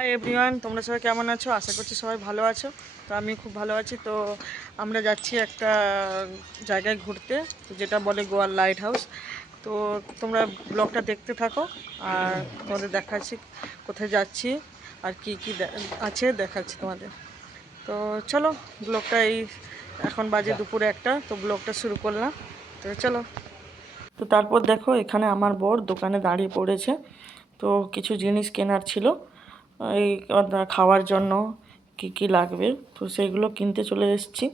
Hi everyone তোমরা সবাই কেমন আছো? আশা করছি সবাই ভালো আছো। তো আমি খুব ভালো আছি। তো আমরা যাচ্ছি একটা জায়গায় ঘুরতে, যেটা বলে গোয়ার লাইট হাউস তো তোমরা ব্লগটা দেখতে থাকো, আর তোমাদের দেখাচ্ছি কোথায় যাচ্ছি, আর কি কি আছে, দেখাচ্ছি তোমাদের। তো চলো, ব্লগটা এই এখন বাজে দুপুরে একটা, তো ব্লগটা শুরু করলাম। তো চলো। তো তারপর দেখো, এখানে আমার বর দোকানে দাঁড়িয়ে পড়েছে। তো কিছু জিনিস কেনার ছিল। এই খাওয়ার জন্য কি কি লাগবে? তো সেইগুলো কিনতে চলে এসেছি।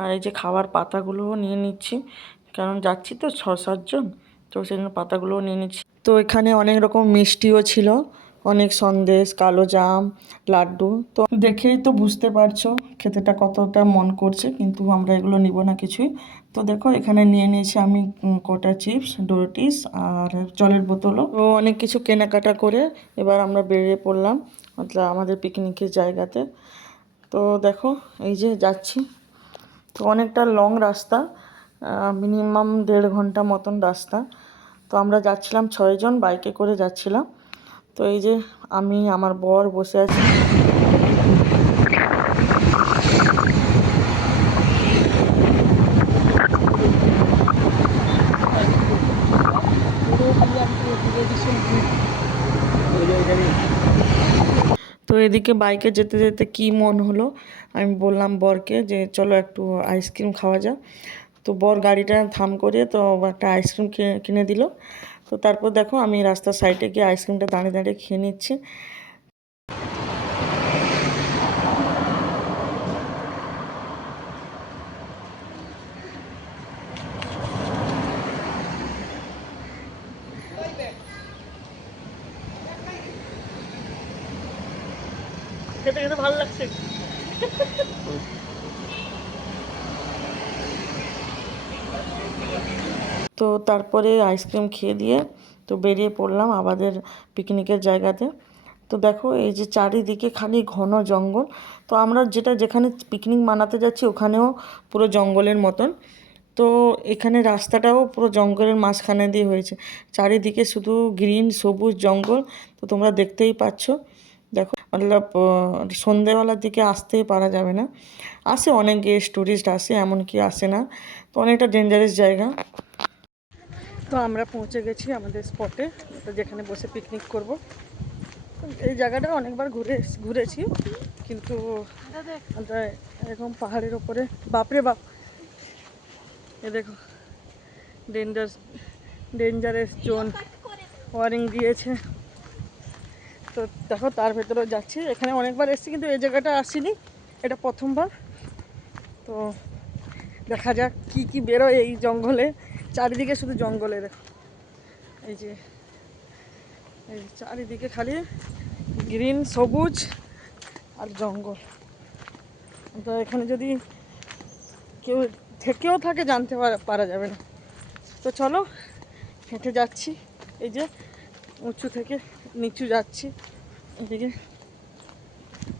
আর এই যে খাওয়ার পাতাগুলোও নিয়ে নিচ্ছি। কারণ যাচ্ছি তো ছ সাতজন তো সেই জন্য পাতাগুলোও নিয়ে নিচ্ছি। তো এখানে অনেক রকম মিষ্টিও ছিল। অনেক সন্দেশ, কালো জাম, লাড্ডু। তো দেখেই তো বুঝতে পারছ খেতেটা কতটা মন করছে, কিন্তু আমরা এগুলো নিব না কিছুই। তো দেখো, এখানে নিয়ে নিয়েছি আমি কটা চিপস, ডোরটিস আর জলের বোতলও। তো অনেক কিছু কেনাকাটা করে এবার আমরা বেরিয়ে পড়লাম মতলব আমাদের পিকনিকের জায়গাতে। তো দেখো, এই যে যাচ্ছি। তো অনেকটা লং রাস্তা মিনিমাম দেড় ঘণ্টা মতন রাস্তা। তো আমরা যাচ্ছিলাম ছয়জন বাইকে করে যাচ্ছিলাম। তো এই যে আমি, আমার বর বসে আছি তো এদিকে বাইকে যেতে যেতে কি মন হলো? আমি বললাম বরকে যে, চলো একটু আইসক্রিম খাওয়া যা তো বর গাড়িটা থাম করে তো একটা আইসক্রিম কিনে দিল। তো তারপর দেখো আমি রাস্তার সাইডে গিয়ে আইসক্রিমটা দাঁড়িয়ে দাঁড়িয়ে খেয়ে নিচ্ছি। তারপরে আইসক্রিম খেয়ে দিয়ে তো বেরিয়ে পড়লাম আমাদের পিকনিকের জায়গাতে। তো দেখো এই যে চারিদিকে খালি ঘন জঙ্গল। তো আমরা যেটা যেখানে পিকনিক মানাতে যাচ্ছি ওখানেও পুরো জঙ্গলের মতন। তো এখানে রাস্তাটাও পুরো জঙ্গলের মাঝখানে দিয়ে হয়েছে। চারিদিকে শুধু গ্রিন, সবুজ জঙ্গল। তো তোমরা দেখতেই পাচ্ছ। দেখো, মতলব সন্ধেবেলার দিকে আসতেই পারা যাবে না। আসে অনেক গেস্ট টুরিস্ট আসে, এমনকি আসে না। তো অনেকটা ডেঞ্জারাস জায়গা। তো আমরা পৌঁছে গেছি আমাদের স্পটে যেখানে বসে পিকনিক করব। এই জায়গাটা অনেকবার ঘুরে, ঘুরেছি, কিন্তু আমরা এরকম পাহাড়ের ওপরে, বাপরে বাপ! এ দেখো ডেঞ্জার ডেঞ্জারাস জোন ওয়ারিং দিয়েছে। তো দেখো, তার ভেতরেও যাচ্ছি। এখানে অনেকবার এসেছি, কিন্তু এই জায়গাটা আসিনি। এটা প্রথমবার। তো দেখা যাক কি কি বেরোয় এই জঙ্গলে। চারিদিকে শুধু জঙ্গলে দেখো এই যে, এই চারিদিকে খালি গ্রিন, সবুজ আর জঙ্গল। তো এখানে যদি কেউ থেকেও থাকে জানতে পারা- যাবে না। তো চলো, হেঁটে যাচ্ছি। এই যে উঁচু থেকে নিচু যাচ্ছি এদিকে।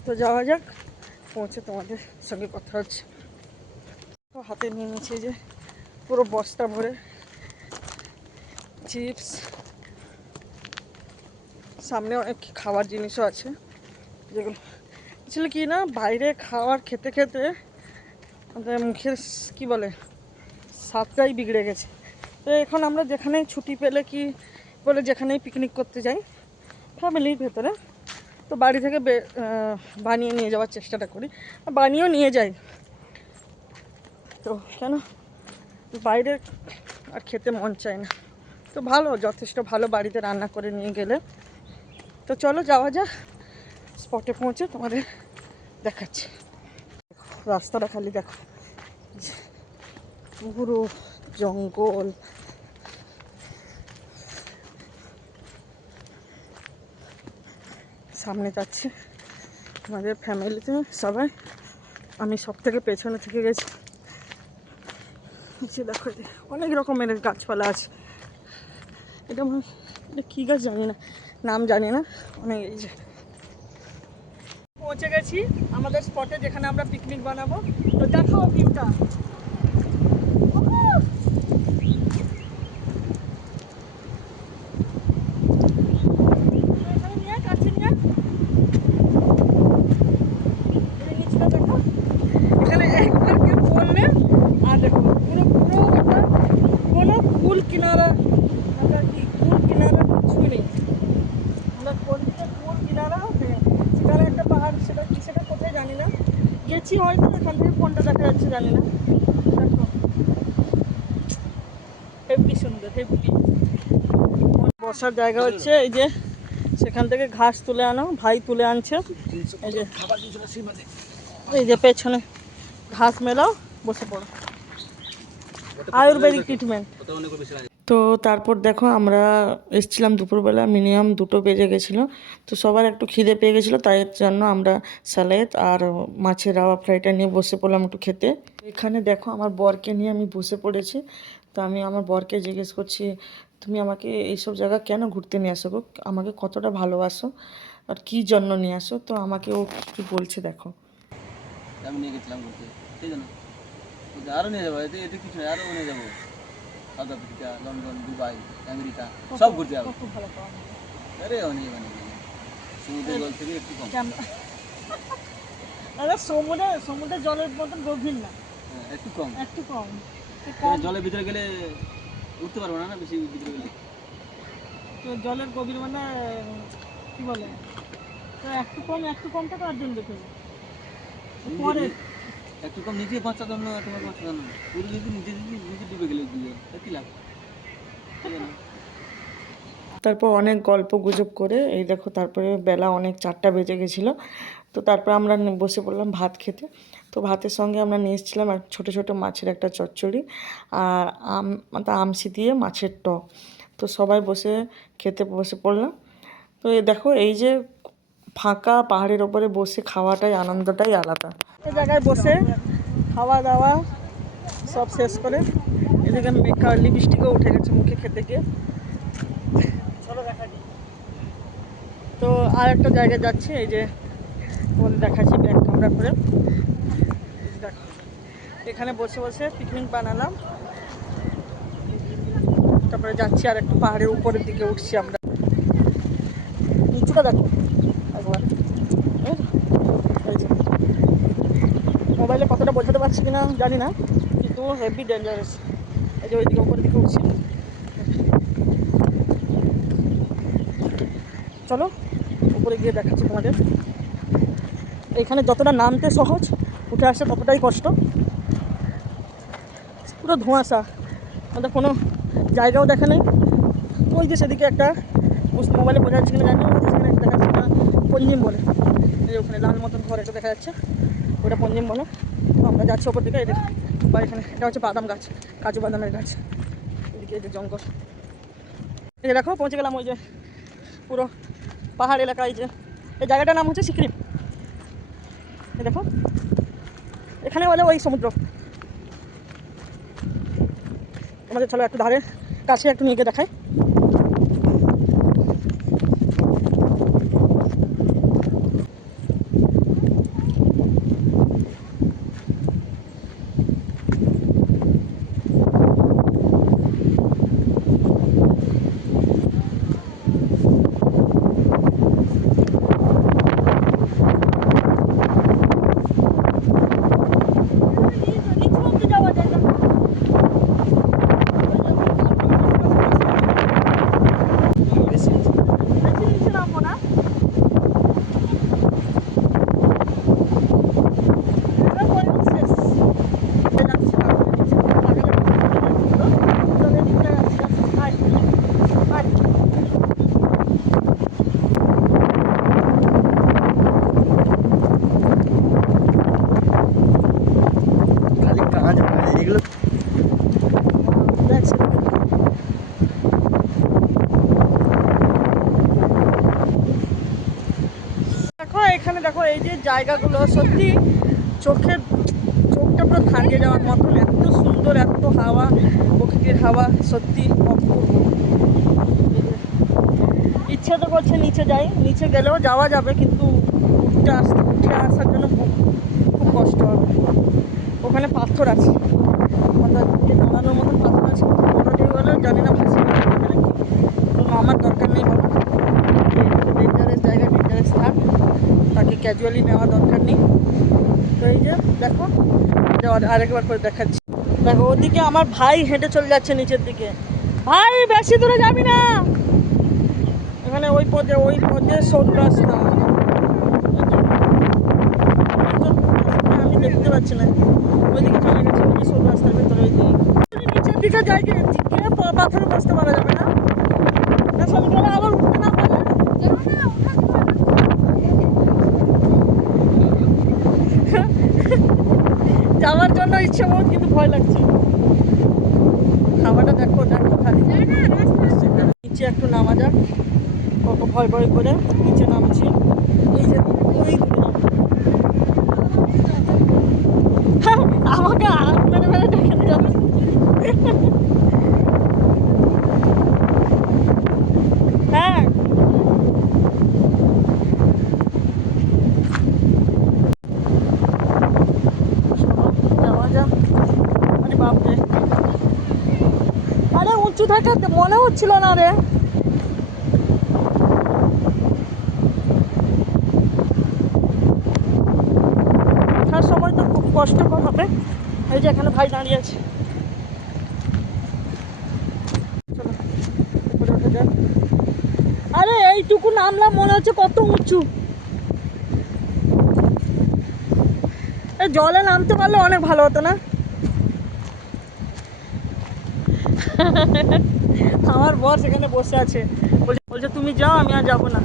তো যাওয়া যাক, পৌঁছে তোমাদের সঙ্গে কথা হচ্ছে। তো হাতে নিয়ে নিচ্ছি যে পুরো বস্তা ভরে চিপস। সামনে অনেক খাওয়ার জিনিসও আছে। যেগুলো আসলে কি না, বাইরে খাওয়ার খেতে খেতে আমাদের মুখের কি বলে, স্বাদটাই বিগড়ে গেছে। তো এখন আমরা যেখানেই ছুটি পেলে কি বলে, যেখানেই পিকনিক করতে যাই ফ্যামিলির ভেতরে, তো বাড়ি থেকে বানিয়ে নিয়ে যাওয়ার চেষ্টাটা করি। বানিয়েও নিয়ে যাই। তো কেন বাইরে আর খেতে মন চায় না। তো ভালো, যথেষ্ট ভালো বাড়িতে রান্না করে নিয়ে গেলে। তো চলো যাওয়া যাক স্পটে পৌঁছে তোমাদের দেখাচ্ছি। রাস্তাটা খালি দেখো। পুরো জঙ্গল। সামনে যাচ্ছি। আমাদের ফ্যামিলিতে সবাই। আমি সব থেকে পেছনে থেকে গেছি। নিচে দেখো অনেক রকমের গাছপালা আছে। এটা এটা কী গাছ জানি না, নাম জানি না। অনেক এই যে পৌঁছে গেছি আমাদের স্পটে যেখানে আমরা পিকনিক বানাবো। তো দেখাও ভিউটা গেছি হয়তো এখান থেকে কোনটা দেখা যাচ্ছে জানি না। হেভি সুন্দর হেভি বসার জায়গা হচ্ছে এই যে সেখান থেকে ঘাস তুলে আনো ভাই তুলে আনছে। এই যে এই যে পেছনে ঘাস মেলাও বসে পড়ো। আয়ুর্বেদিক ট্রিটমেন্ট তো তারপর দেখো আমরা এসেছিলাম দুপুরবেলা মিনিমাম দুটো বেজে গেছিল। তো সবার একটু খিদে পেয়ে গেছিল তাই জন্য আমরা স্যালাড আর মাছের রাওয়া ফ্রাইটা নিয়ে বসে পড়লাম একটু খেতে। এখানে দেখো আমার বরকে নিয়ে আমি বসে পড়েছি। তো আমি আমার বরকে জিজ্ঞেস করছি তুমি আমাকে এইসব জায়গা কেন ঘুরতে নিয়ে আসো আমাকে কতটা ভালোবাসো আর কী জন্য নিয়ে আসো? তো আমাকে ও কি বলছে দেখো। আমি নিয়ে গেছিলাম ঘুরতে সেই জন্য বলছে, আরও নিয়ে যাব এতে কিছু নেই আরও নিয়ে যাব। South Africa London Dubai America সব ঘুরতে যাব। খুব ভালো আরে অনেক অনেক। সমুদ্রের জল থেকে একটু কম। দাদা সমুদ্রে সমুদ্রের জলের মতন গভীর না। হ্যাঁ, একটু কম। একটু কম। জলের ভিতরে গেলে উঠতে পারব না না বেশি ভিতরে গেলে? তো জলের গভীর মানে কি বলে? তো একটু কম একটু কমটা তো অর্জন দেখে পরে। একটু কম নিচে পাঁচটা জন্য তোমার পাঁচটা জন্য। পুরো যদি নিচে তারপর অনেক গল্প গুজব করে, এই দেখো তারপরে বেলা অনেক চারটা বেজে গেছিল। তো তারপর আমরা বসে পড়লাম ভাত খেতে। তো ভাতের সঙ্গে আমরা নিয়ে এসেছিলাম এক ছোটো ছোটো মাছের একটা চচ্চড়ি আর আম আমসি দিয়ে মাছের টক। তো সবাই বসে খেতে, বসে পড়লাম। তো এই দেখো এই যে ফাঁকা পাহাড়ের ওপরে বসে খাওয়াটাই, আনন্দটাই আলাদা। জায়গায় বসে খাওয়া দাওয়া সব শেষ করে এদিকে মেকআপ লিপস্টিকও উঠে গেছে মুখে খেতে গিয়ে। তো আর একটা জায়গায় যাচ্ছি এই যে তোমাদের দেখাচ্ছি ব্যাক ক্যামেরা করে। এখানে বসে বসে পিকনিক বানালাম। তারপরে যাচ্ছি আর একটু পাহাড়ের উপরের দিকে উঠছি আমরা। নিচুটা দেখো একবার। মোবাইলে কতটা বোঝাতে পারছি কিনা জানি না কিন্তু হেভি ডেঞ্জারাস এই যে ওইদিকে উপরের দিকে উঠছি। চলো, উপরে গিয়ে দেখাচ্ছি তোমাদের। এখানে যতটা নামতে সহজ, উঠে আসতে ততটাই কষ্ট। পুরো ধোঁয়াশা। আমাদের কোনো জায়গাও দেখা নেই। ওই যে সেদিকে একটা মোবাইলে বোঝা যাচ্ছে কিনা, জানি না। সেখানে দেখা যাচ্ছে ওটা পঞ্জিম বলে। এই ওখানে লাল মতন ঘর একটা দেখা যাচ্ছে। ওটা পঞ্জিম বলে। আমরা যাচ্ছি ওপর দিকে দেখো। বা এখানে, এটা হচ্ছে বাদাম গাছ, কাজু বাদামের গাছ। এদিকে যে জঙ্গল। এই দেখো, পৌঁছে গেলাম ওই যে পুরো পাহাড় এলাকায় যে, এই জায়গাটার নাম হচ্ছে সিকিম। এই দেখো, এখানে বলে ওই সমুদ্র। আমাদের চলো একটু ধারে, কাছে একটু নিয়ে গিয়ে দেখাই খালি কাজ এগুলো দেখো এখানে দেখো এই যে জায়গাগুলো সত্যি চোখের, চোখটা পুরো থামিয়ে যাওয়ার মতন, এত সুন্দর, এত হাওয়া, প্রকৃতির হাওয়া, সত্যি অপূর্ব। ইচ্ছে তো করছে নিচে যাই, নিচে গেলেও যাওয়া যাবে, কিন্তু উঠতে আসতে উঠে আসার জন্য খুব খুব কষ্ট হবে। ওখানে পাথর আছে। অর্থাৎ দাঁড়ানোর মতন পাথর আছে গেলেও জানি না ফাঁসি যাবে নাকি তো আমার দরকার নেই বাবা ডেঞ্জারাস জায়গা ডেঞ্জারাস থাক তাকে ক্যাজুয়ালি নেওয়া দরকার নেই। তো এই যে দেখো আরেকবার করে দেখাচ্ছি। দেখো, ওদিকে আমার ভাই হেঁটে চলে যাচ্ছে নিচের দিকে। ভাই, বেশি দূরে যাবি না। এখানে ওই পথে ওই পথে সরু রাস্তা। রাস্তা দেখতে পাচ্ছি না। ওইদিকে চলে গেছে, ওই সরু রাস্তার ভেতরে ওইদিকে নিচের দিকে যাই গিয়ে পাথরে বসতে পারা যাবে না। না সকালবেলা আবার উঠতে না পারলে যাওয়ার জন্য ইচ্ছে কিন্তু ভয় লাগছে। খাবারটা দেখো দেখো খালি। নিচে একটু নামা যাক। কত ভয় ভয় করে নিচে নামছি। এই যে ওই হ্যাঁ, আমাকে হাত মেরে মেরে ডেকে যাবে হ্যাঁ চলো, যাওয়া যাক আরে বাপরে উঁচু মনে হচ্ছিল না রে। ওঠার সময় তো খুব কষ্টকর হবে। এই যে এখানে ভাই দাঁড়িয়ে আছে। আরে, এইটুকু নামলাম, মনে হচ্ছে কত উঁচু। জলে নামতে পারলে অনেক ভালো হতো না? আমার বর সেখানে বসে আছে। বলছে বলছে, তুমি যাও, আমি আর যাব না।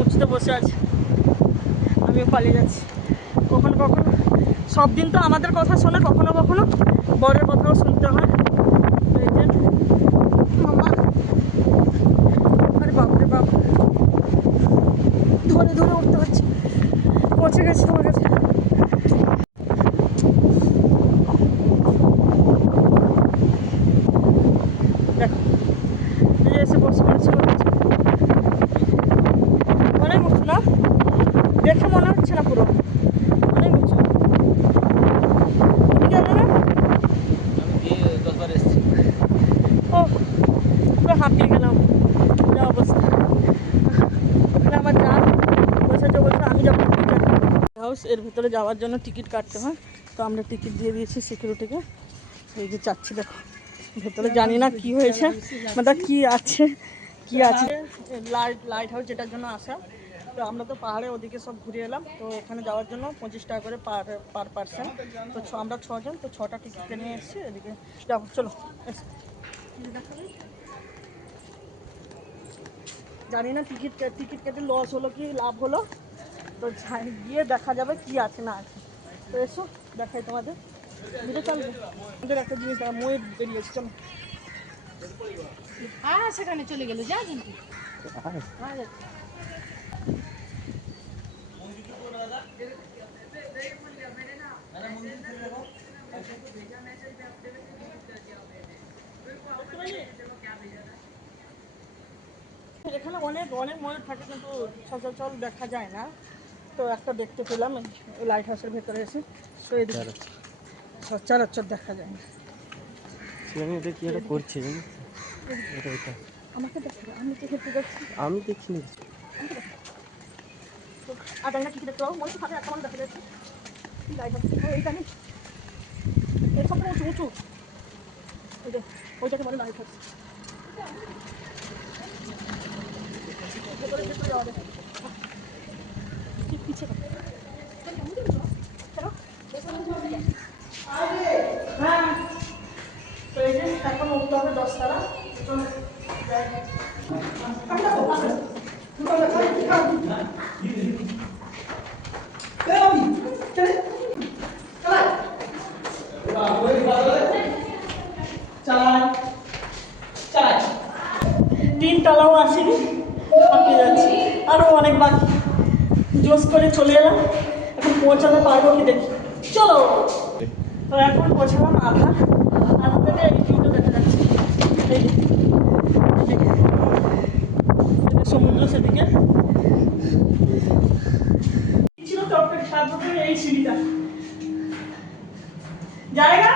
উঁচুতে বসে আছে। আমিও পালিয়ে যাচ্ছি। কখনো কখনো, সব দিন তো আমাদের কথা শোনে, কখনো কখনো বরের কথাও শুনতে হয় এই যে মামা আরে বাপরে বাপ ধরে ধরে উঠতে হচ্ছে পৌঁছে গেছি তোমার কাছে দেখো। এই যে এসে বসে পড়েছে অনেক উঁচু না? দেখে মনে হচ্ছে না পুরো। অনেক উঁচু। তুমি গেলে না? ও পুরো হাঁপিয়ে গেলাম। যা অবস্থা। ওখানে আমার যা বসে যে বলছে আমি যাব। হাউস এর ভিতরে যাওয়ার জন্য টিকিট কাটতে হয়। তো আমরা টিকিট দিয়ে দিয়েছি সিকিউরিটিকে এই যে চাচ্ছি দেখো। ভেতরে জানি না কি হয়েছে মানে কি আছে কি আছে। লাইট লাইট হাউস যেটার জন্য আসা তো আমরা তো পাহাড়ে ওদিকে সব ঘুরে এলাম তো এখানে যাওয়ার জন্য পঁচিশ টাকা করে পার পার পার্সন। তো আমরা ছজন তো ছটা টিকিট নিয়ে এসেছি এদিকে যাব চলো। জানি না টিকিট টিকিট কেটে লস হলো কি লাভ হলো তো গিয়ে দেখা যাবে কি আছে না আছে। তো এসো দেখাই তোমাদের। বুঝে চলবে। আমাদের একটা জিনিস দেখা ময়ূর বেরিয়েছে চলো। হ্যাঁ সেখানে চলে গেল যা কিন্তু। এখানে অনেক অনেক ময়ূর থাকে কিন্তু সচরাচর দেখা যায় না। তো একটা দেখতে পেলাম লাইট হাউসের ভেতরে এসে। তো এদিকে সচরাচর দেখা যায় না আমি এটা কি একটা করছে এটা এটা। আমাকে আমি যাচ্ছি। আমি দেখিনি আর জানি না কি কি দেখতে পাবো। ময়ূর থাকে একটা মানুষ দেখা যাচ্ছে। লাইট হাউস এইটা নেই এর সব উঁচু উঁচু। ওই যে ওইটাকে বলে লাইট হাউস ভেতরে ভেতরে যাওয়া যায়। ঠিক পিছিয়ে। হ্যাঁ তো এই যে এখন উঠতে হবে দশতলা তলাও আসেনি যাচ্ছি। আরও অনেক বাকি। জোস করে চলে এলাম। এখন পৌঁছাতে পারব কি দেখি। চলো। তো এখন পৌঁছালাম আধা আধা থেকে এই ভিউটা দেখা যাচ্ছে। সমুদ্র সেদিকে। ছিল চটপট সাত বছরের এই সিঁড়িটা। জায়গা?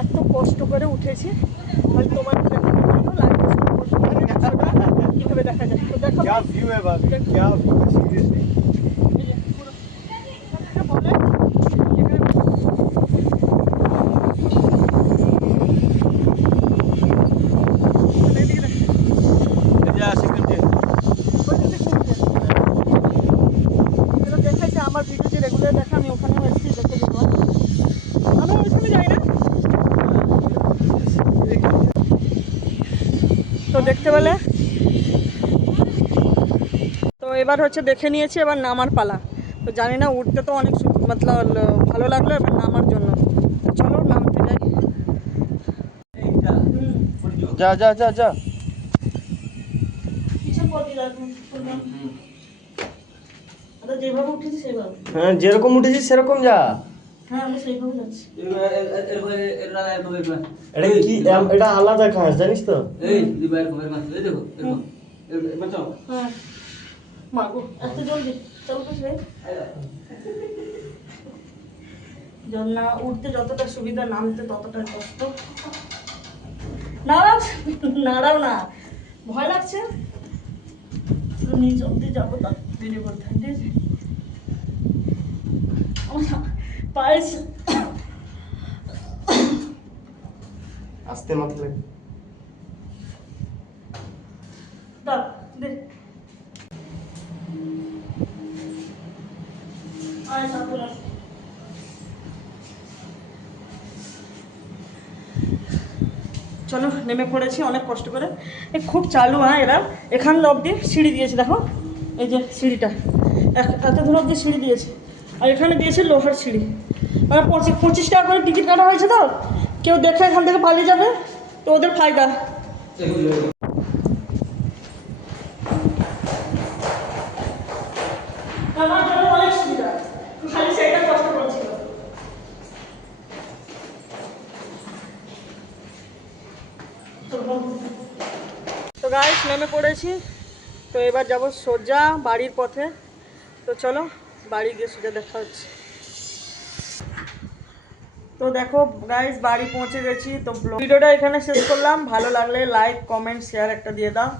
এত কষ্ট করে উঠেছি। व्यू है भाभी? क्या व्यू है? सीरियसली আমার ভিডিওটি রেগুলার দেখা আমি ওখানেও এসেছি দেখে যেতে আমি ওইখানে যাই না তো দেখতে পেলে এবার হচ্ছে দেখে নিয়েছি এবার নামার পালা। তো জানি না উঠতে তো অনেক মতলব ভালো লাগল এবার নামার জন্য। চলো নামতে যাই। যা যা যা যা। আচ্ছা, উঠেছি হ্যাঁ যেরকম উঠেছিস সেরকম যা। হ্যাঁ এটা আলাদা ঘাস জানিস তো? এই দেখো এরকম এরকম চলো হ্যাঁ মাগো। এত জলদি। চল কিছু না উঠতে যতটা সুবিধা নামতে ততটা কষ্ট। নাড়াও নাড়াও না। ভয় লাগছে? নিচ অব্দি যাব তা বেরিয়ে পড়তে হবে, ঠিক আছে আমার পায়ে আস্তে মাথা লাগে চলো, নেমে পড়েছি, অনেক কষ্ট করে। এ, খুব চালু হ্যাঁ এরা। এখান অবধি সিঁড়ি দিয়েছে, দেখো। এই যে সিঁড়িটা। এত দূর অবধি সিঁড়ি দিয়েছে। আর এখানে দিয়েছে লোহার সিঁড়ি। মানে পঁচিশ পঁচিশ টাকা করে টিকিট কাটা হয়েছে তো। কেউ দেখে এখান থেকে পালিয়ে যাবে, তো ওদের ফায়দা। অনেক সুবিধা। খালি সেইটা কষ্ট করছিল তো গাইস নেমে পড়েছি। তো এবার যাব সোজা বাড়ির পথে। তো চলো, বাড়ি গিয়ে সোজা দেখা হচ্ছে। তো দেখো গাইস বাড়ি পৌঁছে গেছি। তো ভিডিওটা এখানে শেষ করলাম। ভালো লাগলে লাইক কমেন্ট শেয়ার একটা দিয়ে দাও।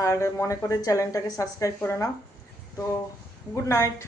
আর মনে করে চ্যানেলটাকে সাবস্ক্রাইব করে নাও। তো গুড নাইট